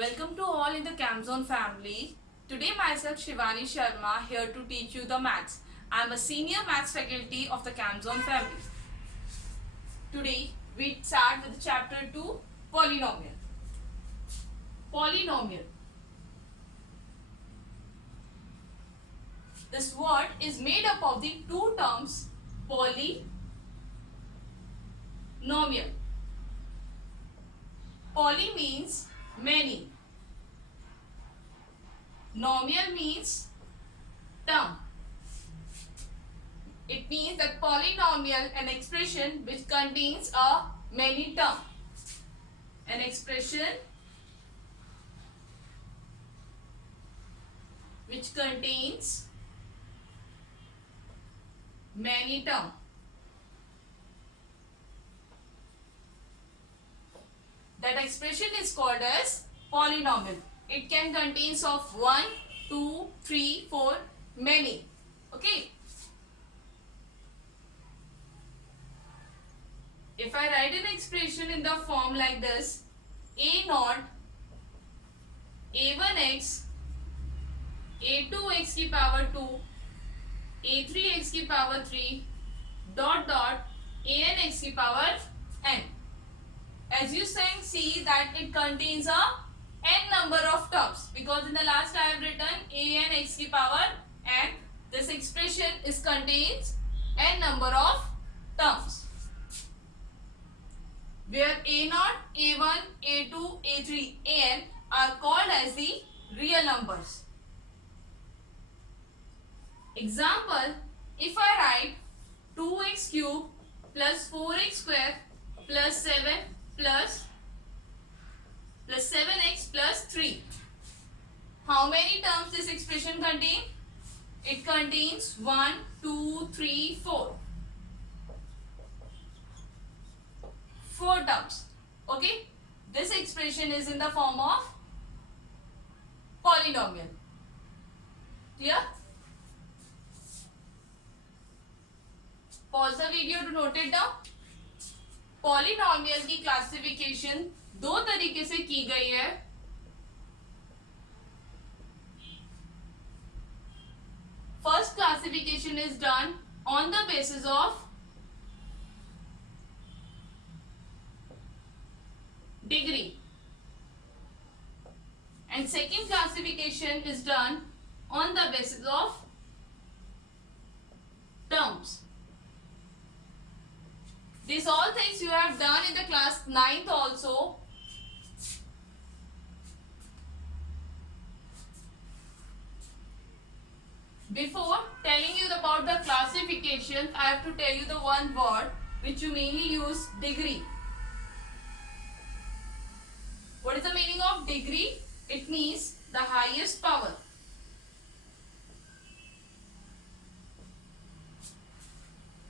Welcome to all in the CamZone family. Today myself Shivani Sharma here to teach you the maths. I am a senior maths faculty of the CamZone family. Today we start with chapter 2, polynomial. Polynomial. This word is made up of the two terms polynomial. Poly means many. Nomial means term. It means that polynomial, an expression which contains a many term. An expression which contains many term. That expression is called as polynomial. It can contain of 1, 2, 3, 4, many. Okay. If I write an expression in the form like this, a naught, a1x, a2x की power 2, a3x की power 3, dot dot, anx की power n. As you can see that it contains a n number of terms because in the last I have written a n x की power n. This expression is contains n number of terms where a0, a1, a2, a3, an are called as the real numbers. Example, if I write 2x cube plus 4x square plus 7 plus 7x plus 3. How many terms this expression contains? It contains 1, 2, 3, 4. 4 terms. Okay? This expression is in the form of polynomial. Clear? Pause the video to note it down. Polynomial की classification दो तरीके से की गई है. First classification is done on the basis of degree and second classification is done on the basis of terms. These all things you have done in the class 9th also. Before telling you about the classification, I have to tell you the one word which you mainly use, degree. What is the meaning of degree? It means the highest power.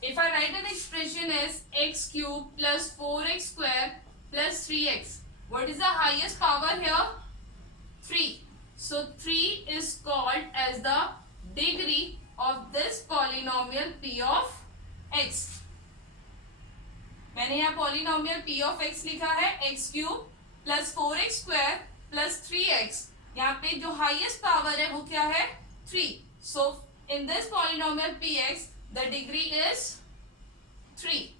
If I write an expression as x cube plus 4x square plus 3x, what is the highest power here? 3. So 3 is called as the degree of this polynomial p of x. मैंने यहाँ polynomial p of x लिखा है x cube plus 4x square plus 3x. यहाँ पे जो highest power है वो क्या है? 3. So in this polynomial px, the degree is 3.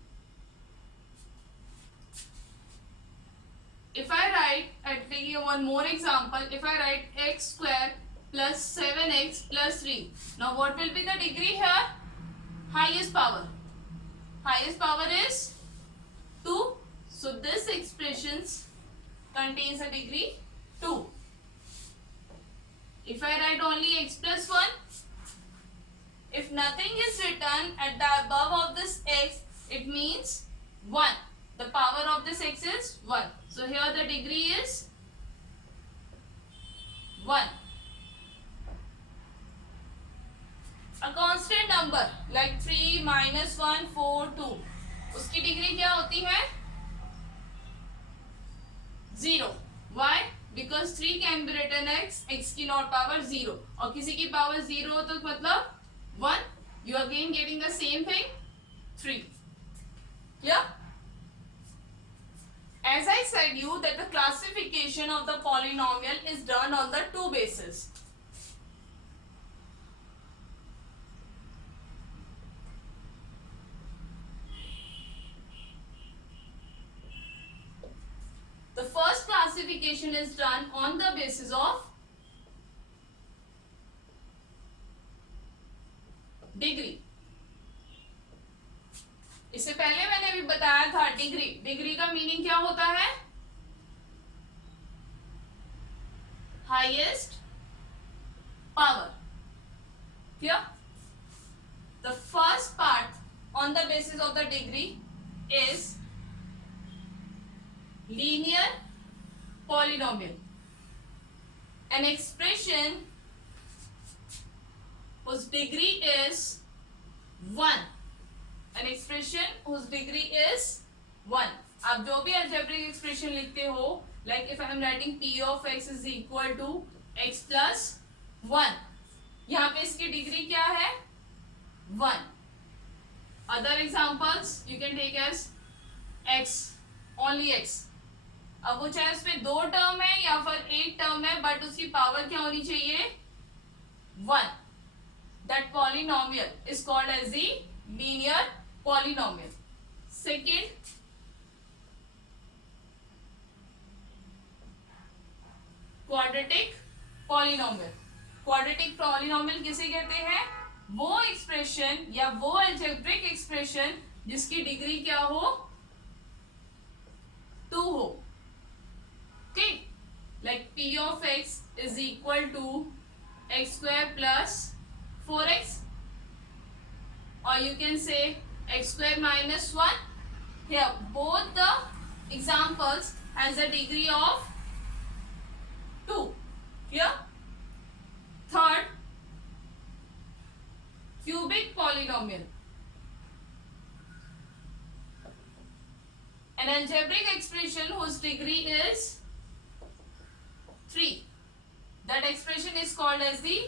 If I write, I'll take you one more example. If I write x square plus 7x plus 3. Now what will be the degree here? Highest power. Highest power is 2. So this expression contains a degree 2. If I write only x plus 1, if nothing is written at the above of this x, it means 1. The power of this x is 1. So here the degree is 1. A constant number like 3, minus 1, 4, 2. उसकी degree क्या होती है? 0. Why? Because 3 can be written as x की not power 0. और किसी की power 0 हो तो मतलब 1, you are again getting the same thing, 3. Yeah? As I said said you that the classification of the polynomial is done on the two bases. The first classification is done on the basis of degree. इससे पहले मैंने भी बताया था degree. Degree का meaning क्या होता है? Highest power. Clear? The first part on the basis of the degree is linear polynomial, an expression whose degree is 1, an expression whose degree is 1. आप जो भी algebraic expression लिखते हो, like if I am writing p of x is equal to x plus 1, यहाँ पे इसकी degree क्या है? 1. Other examples you can take as x, only x. अब वो चाहे उसमें 2 टर्म है या फिर 1 टर्म है, बट उसकी पावर क्या होनी चाहिए? 1. That polynomial is called as the linear polynomial. Second, quadratic polynomial. Quadratic polynomial किसे कहते हैं? वो एक्सप्रेशन या वो algebraic एक्सप्रेशन जिसकी डिग्री क्या हो? 2 हो. Okay, like p of x is equal to x square plus 4x, or you can say x square minus 1. Here both the examples has a degree of 2. Clear? Third, cubic polynomial. An algebraic expression whose degree is 3. That expression is called as the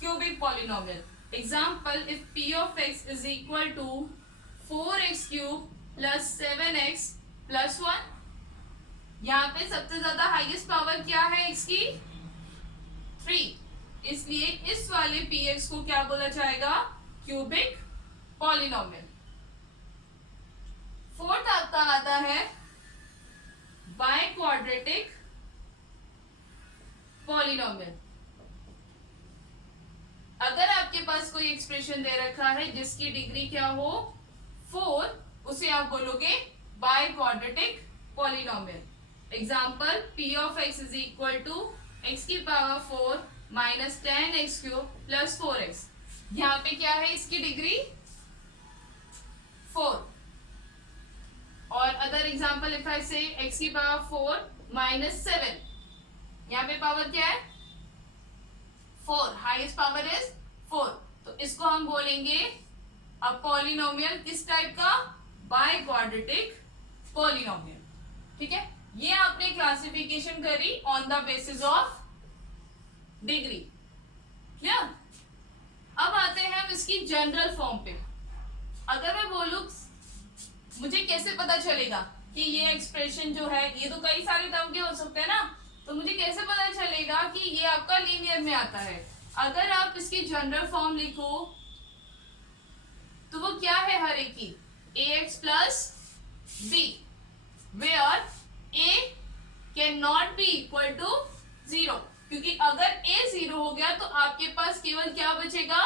cubic polynomial. Example, if p of x is equal to 4x cube plus 7x plus 1, यहाँ पे सबसे ज्यादा highest power क्या है x की? 3. इसलिए इस वाले px को क्या बोला जाएगा? Cubic polynomial. फोर्थ आपका आता है बाय क्वाड्रेटिक पॉलिनोमियल. अगर आपके पास कोई एक्सप्रेशन दे रखा है जिसकी डिग्री क्या हो? 4, उसे आप बोलोगे by quadratic polynomial. Example, p of x is equal to x की power 4 minus 10x cube plus 4x. यहाँ पे क्या है इसकी डिग्री? 4. और अदर एग्जांपल, इफ आई से x की पावर 4 माइनस 7, यहाँ पे पावर क्या है? 4. Highest power is 4. तो इसको हम बोलेंगे अब पॉलिनोमियल किस टाइप का? By quadratic polynomial. ठीक है, ये आपने क्लासिफिकेशन करी on the basis of degree. Clear? अब आते हैं हम इसकी जनरल फॉर्म पे. अगर मैं बोलूं मुझे कैसे पता चलेगा कि ये एक्सप्रेशन जो है, ये तो कई सारे टर्म के हो सकते हैं ना, तो मुझे कैसे पता चलेगा कि ये आपका लीनियर में आता है? अगर आप इसकी जनरल फॉर्म लिखो तो वो क्या है हर एक की? ax plus b, where a can not be equal to 0. क्योंकि अगर a 0 हो गया तो आपके पास केवल क्या बचेगा?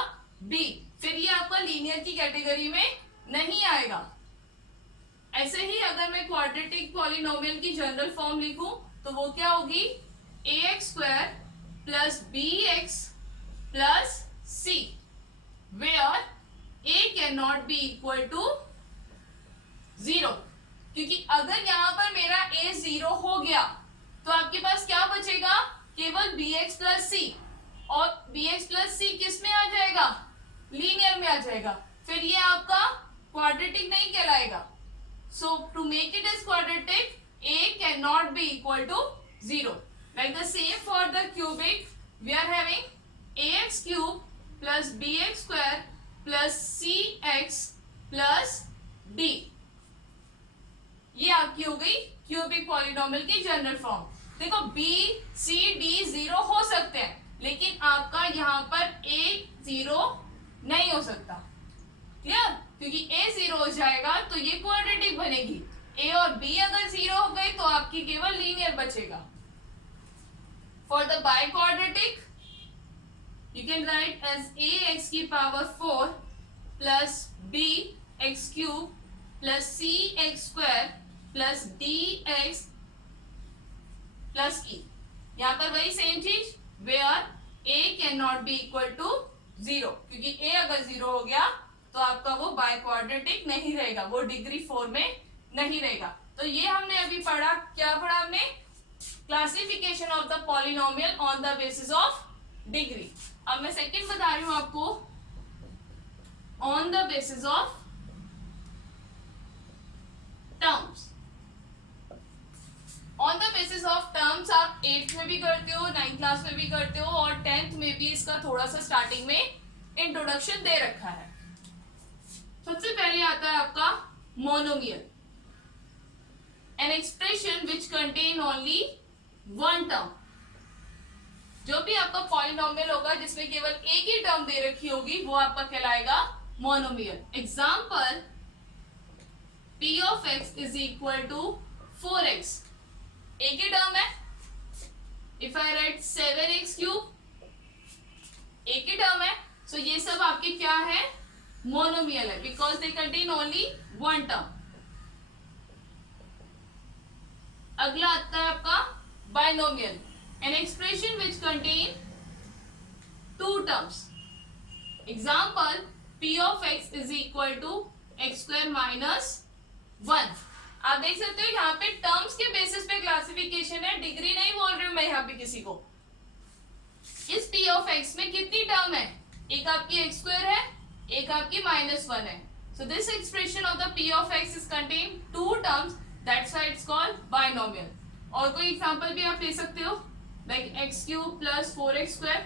b. फिर ये आपका लीनियर की कैटेगरी में नहीं आएगा. ऐसे ही अगर मैं क्वाड्रेटिक पॉलिनोमियल की जनरल फॉर्म लिखूं तो वो क्या होगी? ax square plus bx plus c, where a can not be equal to 0. क्योंकि अगर यहाँ पर मेरा a 0 हो गया तो आपके पास क्या बचेगा? केवल bx प्लस c, और bx प्लस c किस में आ जाएगा? लीनियर में आ जाएगा. फिर ये आपका क्वाड्रेटिक नहीं कहलाएगा. So to make it as quadratic, a cannot be equal to 0. Like the same for the cubic, we are having ax cube plus bx square plus cx plus d. ये आपकी हो गई क्यूबिक पॉलिनोमियल की general form. देखो B C D zero हो सकते हैं, लेकिन आपका यहाँ पर ए जीरो नहीं हो सकता। क्लियर? क्योंकि ए जीरो हो जाएगा तो ये क्वाड्रेटिक बनेगी। ए और बी अगर जीरो हो गए तो आपकी केवल लीनियर बचेगा। For the biquadratic you can write as ax की power 4 plus B X cube plus C X square plus D X plus E. यहां पर वही सेम चीज, where a can not be equal to 0, क्योंकि a अगर 0 हो गया तो आपका वो बाय क्वाड्रेटिक नहीं रहेगा, वो डिग्री 4 में नहीं रहेगा। तो ये हमने अभी पढ़ा, क्या पढ़ा हमने? Classification of the polynomial on the basis of degree. अब मैं सेकंड बता रही हूं आपको, on the basis of terms. On the basis of terms आप 8th में भी करते हो, 9th क्लास में भी करते हो, और 10th में भी इसका थोड़ा सा स्टार्टिंग में इंट्रोडक्शन दे रखा है। सबसे पहले आता है आपका monomial, an expression which contain only one term. जो भी आपका पॉलिनोमियल होगा जिसमें केवल एक ही टर्म दे रखी होगी वो आपका कहलाएगा monomial. Example, p of x is equal to 4x, एक ही टर्म है। If I write 7x cube, एक ही टर्म है। सो ये सब आपके क्या है? मोनोमियल है, because they contain only one term. अगला आता है आपका binomial, an expression which contain two terms. Example, p of x is equal to x square minus 1. आप देख सकते हो यहाँ पे टर्म्स के बेसिस पे क्लासिफिकेशन है, डिग्री नहीं बोल रही हूं मैं यहाँ पे किसी को। इस p of x में कितनी टर्म है? एक आपकी x स्क्वायर है, एक आपकी -1 है। So this expression of the p of x is contain two terms, that's why it's called binomial. और कोई एग्जांपल भी आप ले सकते हो, like x cube plus 4x square.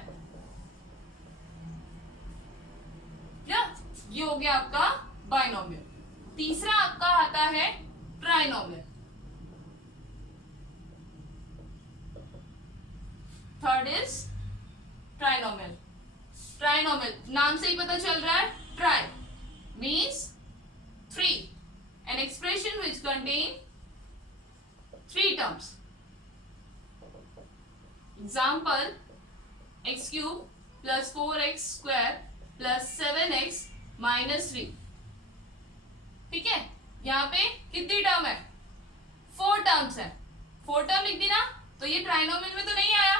क्या ये हो गया आपका बाइनोमियल। तीसरा आपका आता है trinomial. Third is trinomial. Trinomial नाम से ही पता चल रहा है, try means 3, an expression which contain 3 terms. Example, x cube plus 4x square plus 7x minus 3। ठीक है, यहाँ पे कितनी टर्म है? 4 टर्म्स है। 4 टर्म लिख दी ना, तो ये ट्राइनोमियल में तो नहीं आया।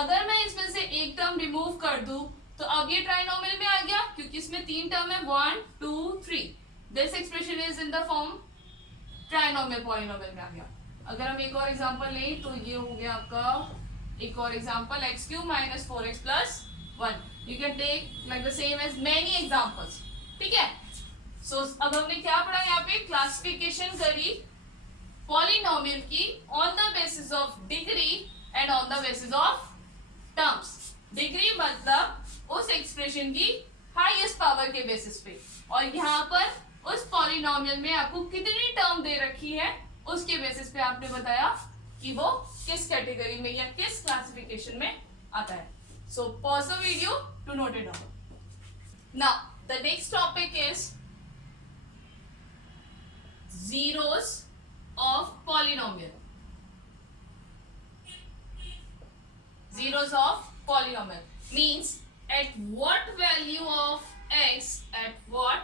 अगर मैं इसमें से एक टर्म रिमूव कर दूं तो अब ये ट्राइनोमियल में आ गया, क्योंकि इसमें 3 टर्म है, 1 2 3। This expression is in the form trinomial polynomial में आ गया। अगर हम एक और एग्जांपल लें तो ये हो गया आपका एक और example, x cube minus 4x plus 1। You can take like the same as many examples. ठीक है, सो अब हमने क्या पढ़ा? यहाँ पे क्लासिफिकेशन करी पॉलिनोमियल की on the basis of degree and on the basis of terms. Degree मतलब उस एक्सप्रेशन की हाईएस्ट पावर के बेसिस पे, और यहाँ पर उस पॉलिनोमियल में आपको कितनी टर्म दे रखी है उसके बेसिस पे आपने बताया कि वो किस कैटेगरी में या किस क्लासिफिकेशन में आता है। So pause the video to note it down. Now the next topic is zeros of polynomial. Zeros of polynomial means at what value of x, at what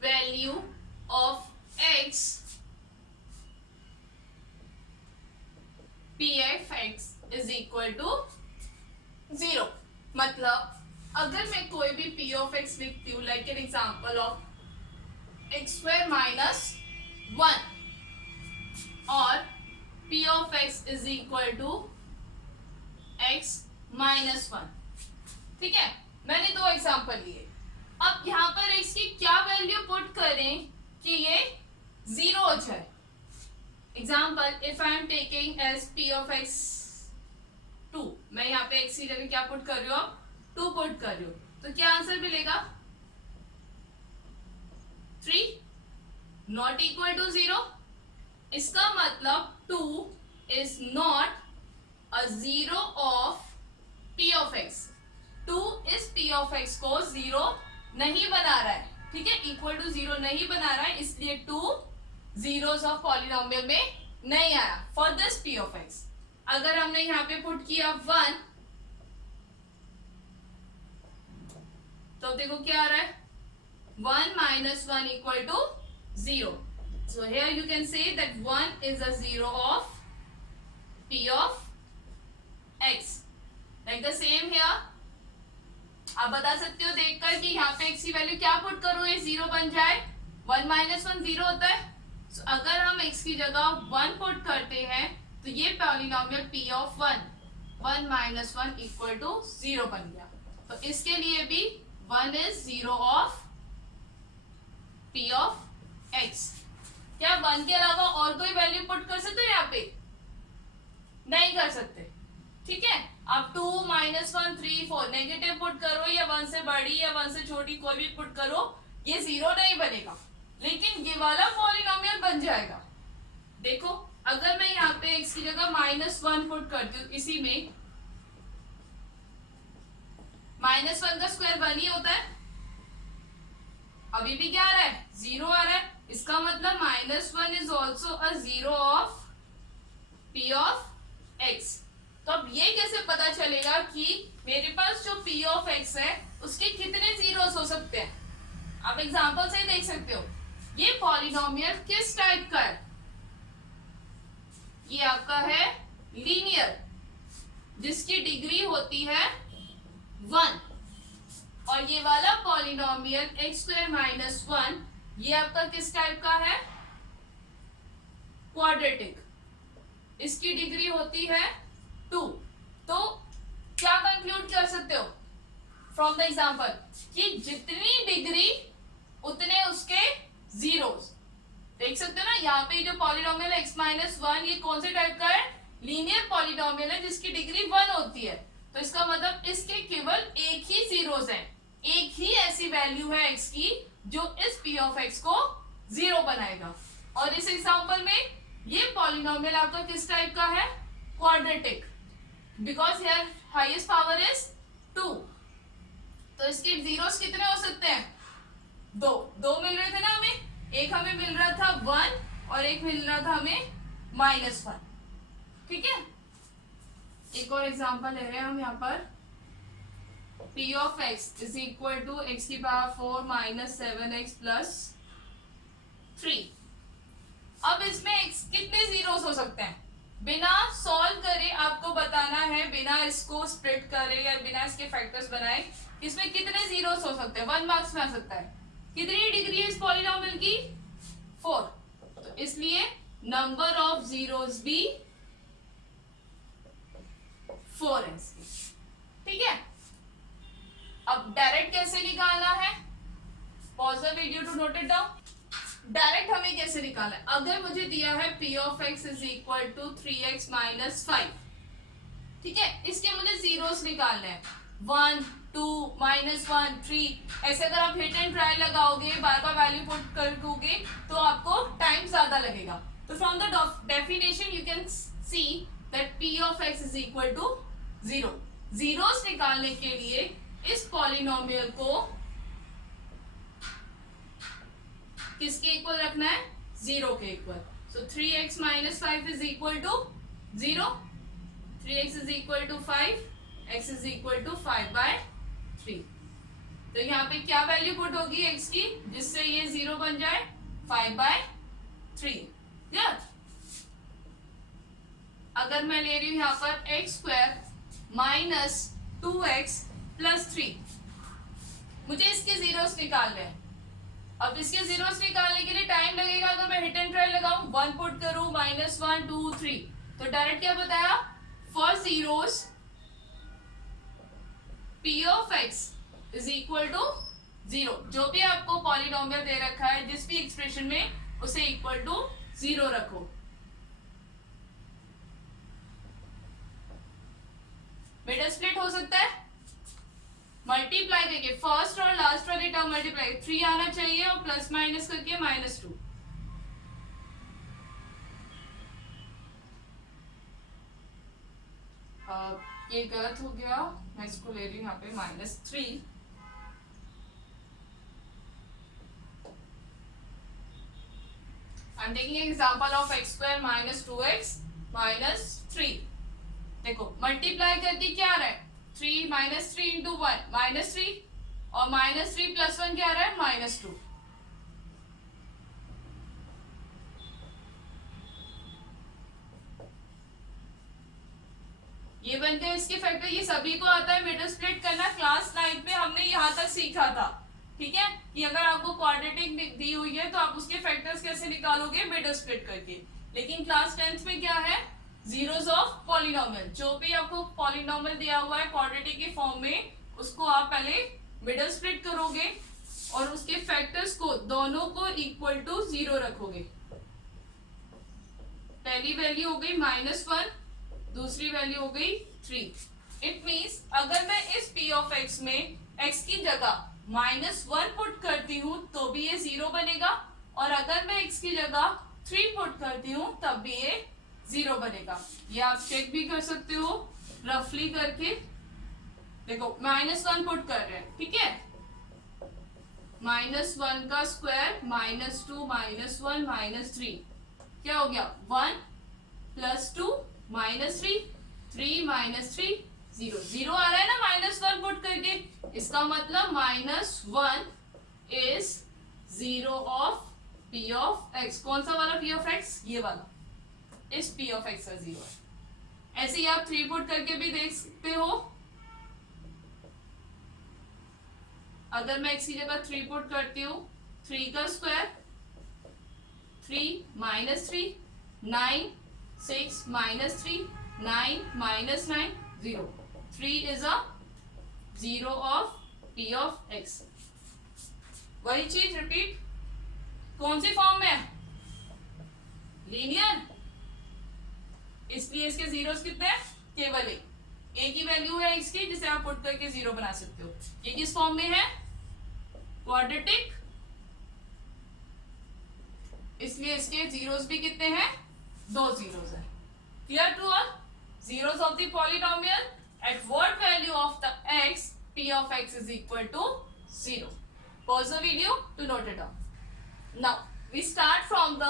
value of x p of x is equal to 0। मतलब अगर मैं कोई भी p of x लिखती हूँ, like an example of x square minus 1 और p of x is equal to x minus 1। ठीक है, मैंने 2 एग्जाम्पल लिए। अब यहाँ पर x की क्या वैल्यू पुट करें कि ये 0 हो जाए? Example, if I am taking as p of x 2, मैं यहाँ पे x की जगह क्या पुट कर रही हूँ? 2 पुट कर रही हूँ, तो क्या आंसर मिलेगा? 3 नॉट इक्वल टू 0। इसका मतलब 2 is not a zero of p of x। 2 इस p ऑफ x को जीरो नहीं बना रहा है, ठीक है, इक्वल टू जीरो नहीं बना रहा है, इसलिए 2 जीरोस ऑफ पॉलिनोमियल में नहीं आया for this p of x। अगर हमने यहाँ पे पुट किया 1 तो देखो क्या आ रहा है, 1 minus 1 equal to 0. So here you can say that 1 is a zero of p of x. Like the same here. आप बता सकते हो देखकर कि यहाँ पे x की वैल्यू क्या पुट करूं ये जीरो बन जाए। 1 minus 1 जीरो होता है, so अगर हम x की जगह 1 पुट करते हैं तो ये polynomial p of 1 minus 1 equal to 0 बन गया। तो इसके लिए भी 1 is zero of p of x। क्या 1 के अलावा और कोई वैल्यू पुट कर सकते हो यहाँ पे? नहीं कर सकते, ठीक है। आप 2 minus 1 3 4 नेगेटिव पुट करो या 1 से बड़ी या 1 से छोटी कोई भी पुट करो, ये जीरो नहीं बनेगा, लेकिन ये वाला पॉलिनोमियल बन जाएगा। देखो अगर मैं यहाँ पे x की जगह -1 पुट करती हूँ, इसी में -1 का स्क्वायर 1 ही होता है, अभी भी क्या आ रहा है, जीरो आ रहा है। इसका मतलब -1 is also a zero of p of x। तो अब ये कैसे पता चलेगा कि मेरे पास जो p ऑफ x है उसके कितने जीरोस हो सकते हैं? आप एग्जांपल से ही देख सकते हो। ये पॉलिनोमियल किस टाइप का है? ये आपका है लीनियर, जिसकी डिग्री होती है 1, और ये वाला पॉलिनोमियल x² - 1 ये आपका किस टाइप का है? क्वाड्रेटिक, इसकी डिग्री होती है 2। तो क्या कंक्लूड कर सकते हो फ्रॉम द एग्जांपल कि जितनी डिग्री उतने उसके जीरोस। देख सकते हो ना, यहाँ पे जो पॉलिनोमियल x - 1 ये कौन से टाइप का है? लीनियर पॉलिनोमियल है जिसकी डिग्री 1 होती है। तो इसका मतलब इसके केवल एक ही जीरोस हैं, एक ही ऐसी वैल्यू है x की जो इस p ऑफ x को जीरो बनाएगा। और इस एग्जांपल में ये पॉलिनोमियल आपका किस टाइप का है? Quadratic, because here highest power is 2। तो इसके जीरोस कितने हो सकते हैं? दो मिल रहे थे ना हमें, एक हमें मिल रहा था 1 और एक मिल रहा था हमें -1, ठीक है। एक और एग्जांपल ले रहे हैं हम यहाँ पर, p of x is equal to x की पावर 4 - 7x + 3। अब इसमें x कितने जीरोस हो सकते हैं? बिना सॉल्व करे आपको बताना है, बिना इसको स्प्लिट करे या बिना इसके फैक्टर्स बनाए, इसमें कितने जीरोस हो सकते हैं? 1 मार्क्स में आ सकता है। कितनी डिग्री है इस पॉलिनोमियल की? 4। तो इसलिए नंबर ऑफ जीरोस भी 4 है इसकी, ठीक है। अब डायरेक्ट कैसे निकालना है? Pause the video to note it down. Direct हमें कैसे निकालना है? अगर मुझे दिया है p of x is equal to 3x - 5, ठीक है, इसके मुझे जीरोस निकालने हैं, 1 2 -1 3। ऐसे अगर आप हिट एंड ट्राई लगाओगे, बार बार वैल्यू पुट करोगे तो आपको टाइम ज्यादा लगेगा। तो from the definition you can see that p of x is equal to 0। Zeros निकालने के लिए इस पॉलिनोमियल को किसके इक्वल रखना है? 0 के equal. So 3x - 5 is equal to 0, 3x is equal to 5, x is equal to 5/3। तो यहाँ पे क्या वैल्यू पुट होगी x की जिससे ये 0 बन जाए? 5/3। क्लियर? अगर मैं ले रही हूं यहाँ पर x² - 2x + 3, मुझे इसके जीरोस निकालने हैं। अब इसके जीरोस निकालने के लिए टाइम लगेगा। अगर मैं हिट एंड ट्राई लगाऊं, 1 पुट करूं, -1 2 3, तो डायरेक्ट क्या बताया? For zeros p of x is equal to 0। जो भी आपको पॉलिनोमियल दे रखा है जिस भी एक्सप्रेशन में, उसे इक्वल टू 0 रखो। मिडल स्प्लिट हो सकता है, मल्टीप्लाई करके फर्स्ट और लास्ट वाले टर्म मल्टीप्लाई, 3 आना चाहिए और प्लस माइनस करके -2। ये गलत हो गया, मैं इसको ले रही हूँ यहाँ पे -3। I'm taking an example of x square minus 2x minus 3। देखो मल्टीप्लाई करके क्या आ रहा है, 3 माइनस 3 इंटू 1 -3, और -3 + 1 क्या आ रहा है, -2। ये बन गए इसके फैक्टर। ये सभी को आता है मिडल स्प्लिट करना, क्लास 9 में हमने यहाँ तक सीखा था। ठीक है, कि अगर आपको क्वाड्रेटिक दी हुई है तो आप उसके फैक्टर्स कैसे निकालोगे, मिडल स्प्लिट करके। लेकिन क्लास 10th में क्या है, जीरोस ऑफ पॉलिनोमियल। जो भी आपको पॉलिनोमियल दिया हुआ है क्वाड्रेटिक के फॉर्म में, उसको आप पहले मिडल स्प्लिट करोगे और उसके फैक्टर्स को दोनों को इक्वल टू 0 रखोगे। पहली वैल्यू हो गई -1, दूसरी वैल्यू हो गई 3। इट मीन्स अगर मैं इस p ऑफ x में x की जगह -1 पुट करती हूँ तो भी ये 0 बनेगा, और अगर मैं x की जगह 3 पुट करती हूँ तब भी ये 0 बनेगा। ये आप चेक भी कर सकते हो रफली करके। देखो -1 पुट कर रहे हैं, ठीक है, -1 का स्क्वायर -2 -1 -3 क्या हो गया, 1 + 2 -3, 3 -3 0 0 आ रहा है ना -1 पुट करके। इसका मतलब -1 is 0 of p of x। कौन सा वाला p ऑफ x, ये वाला, इस p ऑफ x का 0 है। ऐसे ही आप 3 पुट करके भी देख सकते हो। अगर मैं x की जगह 3 पुट करती हूँ, 3 का square 3 -3 9 6 -3 9 -9 0 3 is a 0 of p of x। वही चीज रिपीट, कौन सी फॉर्म में, लीनियर, इसलिए इसके जीरोस कितने हैं, केवल एक ही वैल्यू है इसकी जिसे आप पुट करके 0 बना सकते हो। ये किस फॉर्म में है, क्वाड्रेटिक, इसलिए इसके जीरोस भी कितने हैं, 2 जीरोस है। Clear to all, zeros of the polynomial at what value of the x p of x is equal to 0। Pause the video to note it down. Now we start from the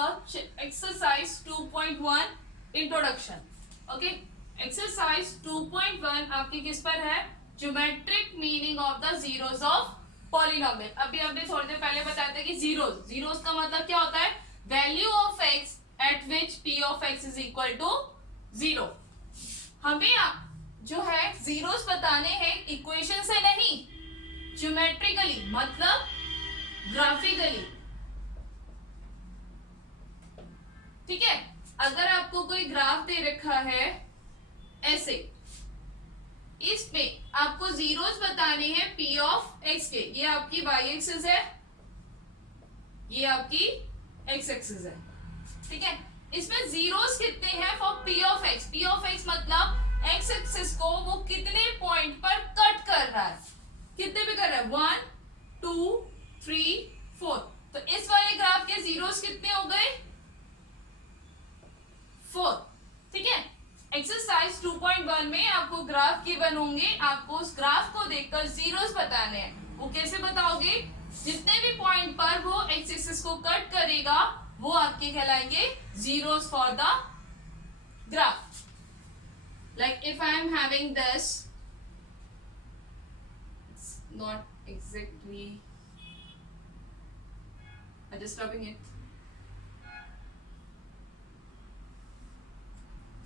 exercise 2.1 introduction। Okay, exercise 2.1 आपकी किस पर है, geometric meaning of the zeros of polynomial। अभी हमने थोड़ी देर पहले बताया था कि zeros का मतलब क्या होता है, value of x at which p of x is equal to 0। हमें जो है जीरोस बताने हैं इक्वेशन से नहीं, ज्योमेट्रिकली मतलब ग्राफिकली। ठीक है, अगर आपको कोई ग्राफ दे रखा है ऐसे, इसमें आपको जीरोस बताने हैं p ऑफ x के। ये आपकी y एक्सिस है, ये आपकी x एक्सिस है। ठीक है, इसमें जीरोस कितने हैं for p of x। p of x मतलब x एक्सिस को वो कितने पॉइंट पर कट कर रहा है, कितने पे कर रहा है, 1 2 3 4। तो इस वाले ग्राफ के जीरोस कितने हो गए, 4। ठीक है, एक्सरसाइज 2.1 में आपको ग्राफ गिवन होंगे, आपको उस ग्राफ को देखकर जीरोस बताने हैं। वो कैसे बताओगे, जितने भी पॉइंट पर वो एक्स एक्सिस को कट करेगा वो आपके कहलाएंगे zeros for the graph. Like if I am having this, it's not exactly, I'm just rubbing it।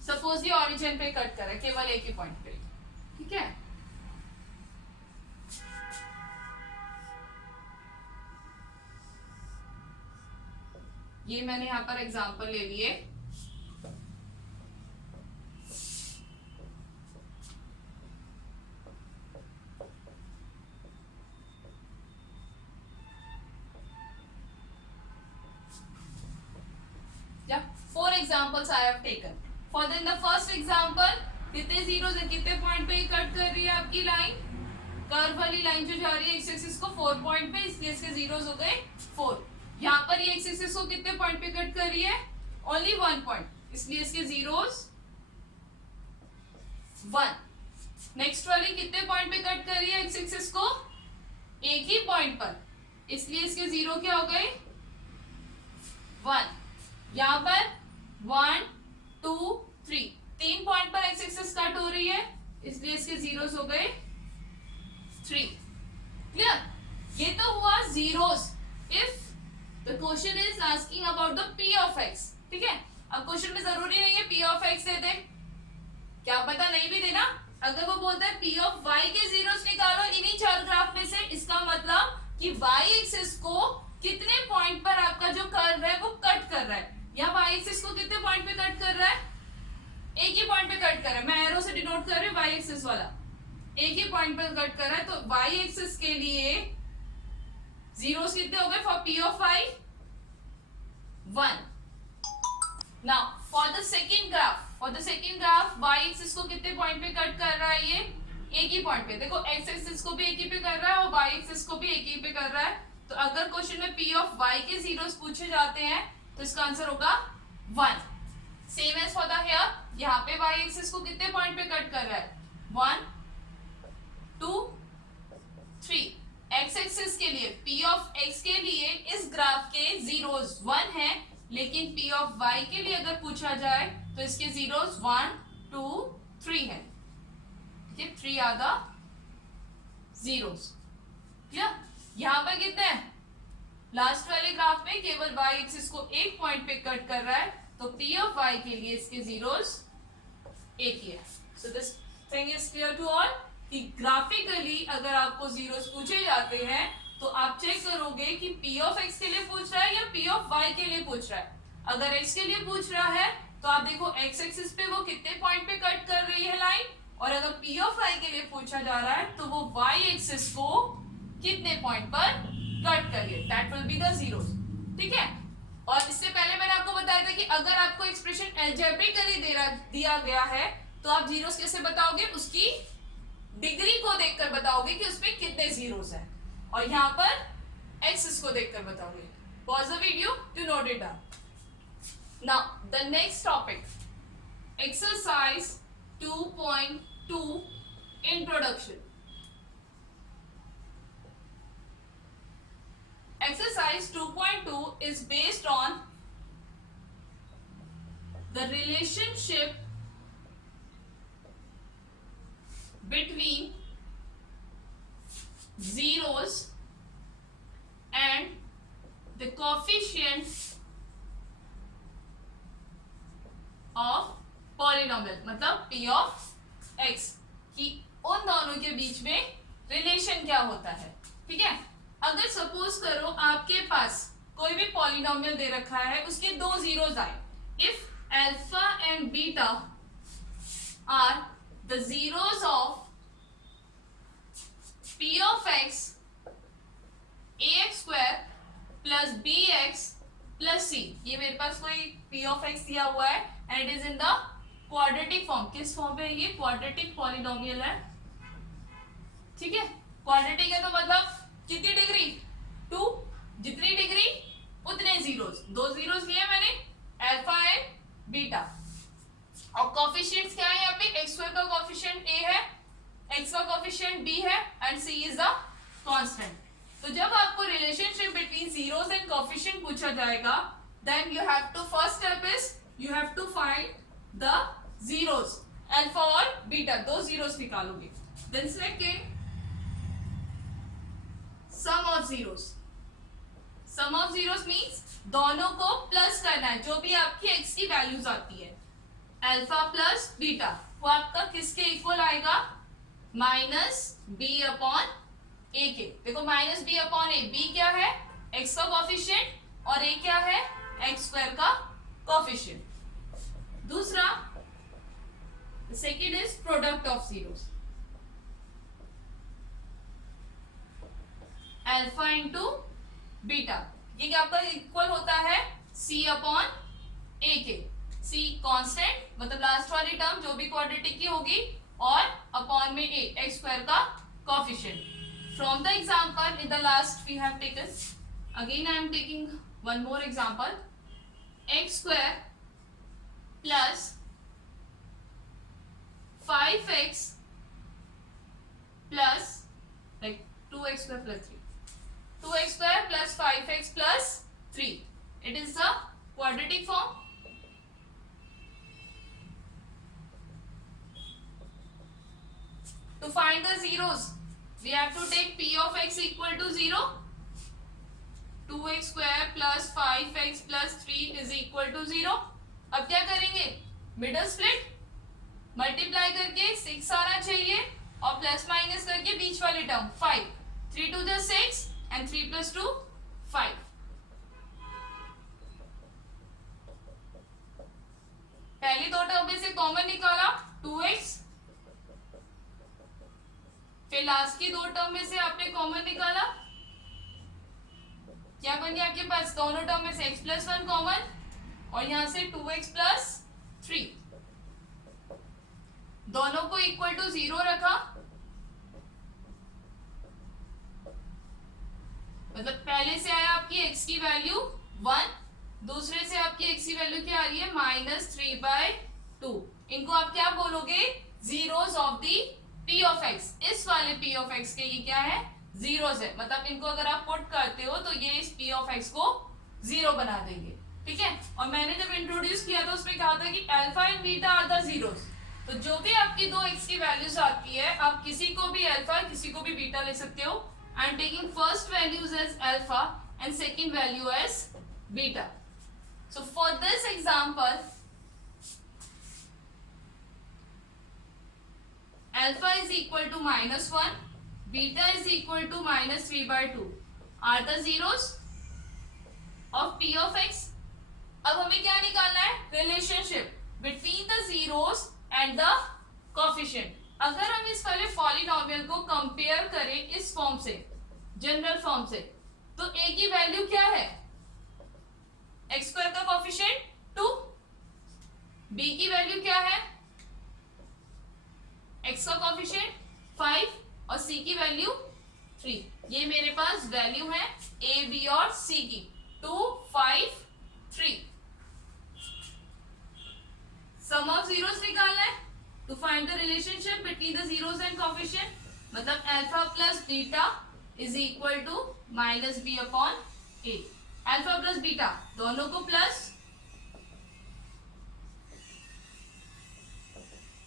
Suppose ये origin पे कट कर रहा है, केवल एक ही पॉइंट पे, ठीक है। ये मैंने यहाँ पर एग्जांपल ले लिए। Four examples I have taken। For the first example, कितने जीरोस है, कितने पॉइंट पे कट कर रही है आपकी लाइन, कर्व वाली लाइन जो जा रही है एक्स एक्सिस को 4 पॉइंट पे, इसलिए इसके जीरोस हो गए 4। यहाँ पर ये एक्स एक्सिस को कितने पॉइंट पे कट कर रही है, ओनली 1 पॉइंट, इसलिए इसके जीरोस 1। नेक्स्ट वाली कितने पॉइंट पे कट कर रही है एक्स एक्सिस को? एक ही पॉइंट पर, इसलिए इसके जीरो क्या हो गए? 1। यहां पर 1 2 3 3 पॉइंट पर एक्स एक्सिस कट हो रही है, इसलिए इसके जीरोस हो गए 3। क्लियर? ये तो हुआ zeros if the question is asking about the P of x. ठीक है, अब क्वेश्चन में जरूरी नहीं है पी ऑफ एक्स दे दे, क्या पता नहीं भी देना। अगर वो बोलता है पी ऑफ वाई के जीरोस निकालो इन्हीं चार ग्राफ में से, इसका मतलब कि वाई एक्सिस को कितने पॉइंट पर आपका जो कर्व है वो कट कर रहा है। या वाई एक्सिस को कितने पॉइंट पे कट कर रहा है? एक ही पॉइंट पे कट कर रहा है, मैं एरो से डिनोट कर रही हूँ वाई एक्सिस वाला, एक ही पॉइंट पे कट कर रहा है। तो वाई एक्सिस के लिए जीरोस कितने हो गए for p of y? 1। Now for the second graph y axis को कितने पॉइंट पे कट कर रहा है? ये एक ही पॉइंट पे। देखो x एक्सिस को भी एक ही पे कर रहा है और y एक्सिस को भी एक ही पे कर रहा है। तो अगर क्वेश्चन में p ऑफ y के जीरोस पूछे जाते हैं तो इसका आंसर होगा 1। Same as for the here, यहाँ पे y एक्सिस को कितने पॉइंट पे कट कर रहा है? 1 2 3। x एक्सिस के लिए p ऑफ x के लिए इस ग्राफ के जीरोस 1 है, लेकिन p ऑफ y के लिए अगर पूछा जाए तो इसके जीरोस 1 2 3 है। ठीक है, 3 आर द जीरोस। क्लियर? यहां पर कितने हैं? लास्ट वाले ग्राफ में केवल y एक्सिस को एक पॉइंट पे कट कर रहा है, तो p ऑफ y के लिए इसके जीरोस एक ही है। So this thing is clear to all कि ग्राफिकली अगर आपको जीरोस पूछे जाते हैं तो आप चेक करोगे कि p ऑफ x के लिए पूछ रहा है या p ऑफ y के लिए पूछ रहा है। अगर x के लिए पूछ रहा है तो आप देखो x एक्सिस पे वो कितने पॉइंट पे कट कर रही है लाइन, और अगर p ऑफ y के लिए पूछा जा रहा है तो वो y एक्सिस को कितने पॉइंट पर कट कर रही है, that will be the zeros. ठीक है, और इससे पहले मैंने आपको बताया था कि अगर आपको एक्सप्रेशन अलजेब्रिकली दिया गया है तो आप जीरोस कैसे बताओगे? उसकी डिग्री को देखकर बताओगे कि उसमें कितने जीरोस हैं, और यहाँ पर एक्सिस को देखकर बताओगे। Pause the video to note it down. Now the next topic, exercise 2.2 introduction. Exercise 2.2 is based on the relationship between zeros and the coefficient of polynomial, मतलब p of x कि उन दोनों के बीच में रिलेशन क्या होता है। ठीक है, अगर सपोज करो आपके पास कोई भी पॉलिनोमियल दे रखा है, उसके दो जीरोस आए, if alpha and beta are the zeros of p of x ax square plus bx plus c, ये मेरे पास कोई p ऑफ x दिया हुआ है and it is in the quadratic form. किस फॉर्म पे है ये? क्वाड्रेटिक पॉलिनोमियल है। ठीक है, क्वाड्रेटिक है तो मतलब कितनी डिग्री? 2। जितनी डिग्री उतने जीरोस, दो जीरोस लिए मैंने, अल्फा एंड बीटा। और कोफिशिएंट्स क्या है यहाँ पे? एक्स स्क्वायर का कोफिशिएंट a है, x का कोफिशिएंट b है and c is the constant. तो जब आपको relationship between zeros and coefficient पूछा जाएगा, then you have to first step is you have to find the zeros, alpha और बीटा, दो जीरोस निकालोगे। Then second, sum of zeros. Sum of zeros means दोनों को प्लस करना है, जो भी आपकी x की वैल्यूज आती है, अल्फा प्लस बीटा, वो आपका किसके इक्वल आएगा? माइनस बी अपॉन ए के। देखो माइनस बी अपॉन ए, बी क्या है? x का कोफिशिएंट और a क्या है? x स्क्वायर का कोफिशिएंट। दूसरा, second is product of zeros, alpha into beta, ये क्या आपका इक्वल होता है c अपॉन ए के। c कांस्टेंट मतलब लास्ट वाली टर्म जो भी क्वाड्रेटिक की होगी, और अपॉन में a, x स्क्वायर का coefficient. From the example in the last we have taken, again I am taking one more example, x square plus 5x plus like 2x square plus 3. 2x square plus 5x plus 3. It is the quadratic form. To find the zeros, we have to take p of x equal to 0. 2x square plus 5x plus 3 is equal to 0. अब क्या करेंगे? Middle split multiply करके 6 आना चाहिए और plus minus करके बीच वाली term 5. 3 to the 6 and 3 plus 2 5. पहली दो टर्म में से कॉमन निकाला 2x, फिर लास्ट की दो टर्म में से आपने कॉमन निकाला, क्या बन गया आपके पास? दोनों टर्म में से x प्लस 1 कॉमन और यहां से 2x प्लस 3. दोनों को इक्वल टू 0 रखा, मतलब पहले से आया आपकी x की वैल्यू 1, दूसरे से आपकी x की वैल्यू क्या आ रही है? -3/2. इनको आप क्या बोलोगे? Zeros of the p of x. इस वाले p ऑफ x के ये क्या है? जीरोस है. मतलब इनको अगर आप पुट करते हो तो ये इस p ऑफ x को 0 बना देंगे. ठीक है. और मैंने जब इंट्रोड्यूस किया था उसमें कहा था कि alpha and beta are the zeros. तो जो भी आपकी दो x की वैल्यूज आती है, आप किसी को भी अल्फा किसी को भी बीटा ले सकते हो. I am taking first values as alpha and second value as beta. So for this example alpha is equal to -1, beta is equal to -3/2 are the zeros of p of x. अब हमें क्या निकालना है? Relationship between the zeros and the coefficient. अगर हम इस वाले polynomial को कंपेयर करें इस फॉर्म से, जनरल फॉर्म से, तो a की वैल्यू क्या है? x स्क्वायर का कोफिशिएंट 2, b की वैल्यू क्या है? x का कोफिशिएंट 5 और c की वैल्यू 3. ये मेरे पास वैल्यू है a, b और c की 2, 5, 3. सम ऑफ जीरोस निकालना है to find the relationship between the zeros and coefficient. मतलब alpha plus beta is equal to -b upon a. Alpha plus beta दोनों को plus,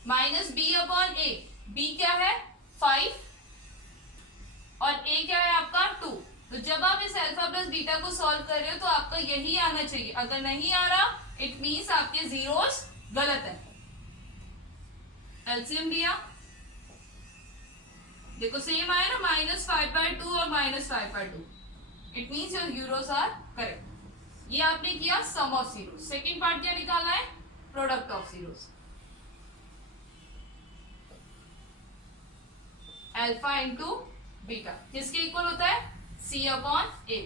-b upon a. b क्या है? 5 और a क्या है आपका? 2. तो जब आप इस अल्फा प्लस बीटा को सॉल्व कर रहे हो तो आपका यही आना चाहिए. अगर नहीं आ रहा इट मीन्स आपके जीरोस गलत है. एलसीएम लिया, देखो सेम आया ना, -5/2 और -5/2. It means your zeros are correct. ये आपने किया sum of zeros. Second part क्या निकालना है? Product of zeros. Alpha into beta किसके इक्वल होता है? c upon a.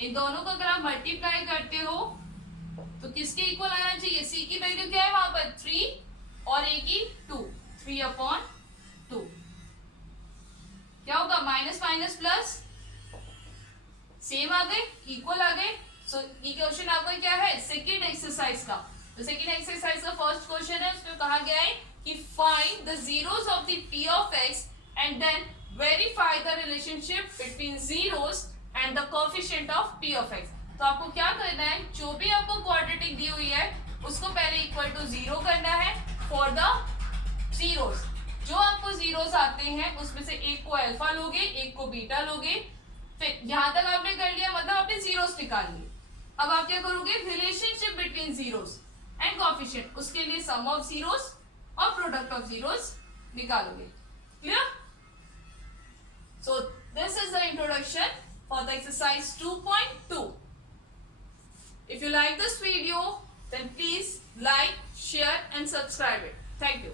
इन दोनों को अगर आप मल्टीप्लाई करते हो तो किसके इक्वल आना चाहिए? c की वैल्यू क्या है वहां पर? 3 और a की 2. 3 अपॉन 2 क्या होगा? माइनस माइनस प्लस, सेम आ गए, इक्वल आ गए. सो ये क्वेश्चन आपका क्या है? सेकेंड एक्सरसाइज का. तो सेकेंड एक्सरसाइज का फर्स्ट क्वेश्चन है, उसमें कहा गया है कि find the zeros of the p of x and then verify the relationship between zeros and the coefficient of p of x. तो आपको क्या करना है? जो भी आपको क्वाड्रेटिक दी हुई है उसको पहले इक्वल टू 0 करना है फॉर द जीरोस. जो आपको जीरोस आते हैं उसमें से एक को अल्फा लोगे, एक को बीटा लोगे. फिर यहां तक आपने कर लिया, मतलब आपने जीरोस निकाल लिए. अब आप क्या करोगे? Relationship between zeros and coefficient, उसके लिए सम ऑफ जीरोस और प्रोडक्ट ऑफ जीरोस निकालोगे. Clear? So this is the introduction for the exercise 2.2. If you like this video, then please like, share and subscribe it. Thank you.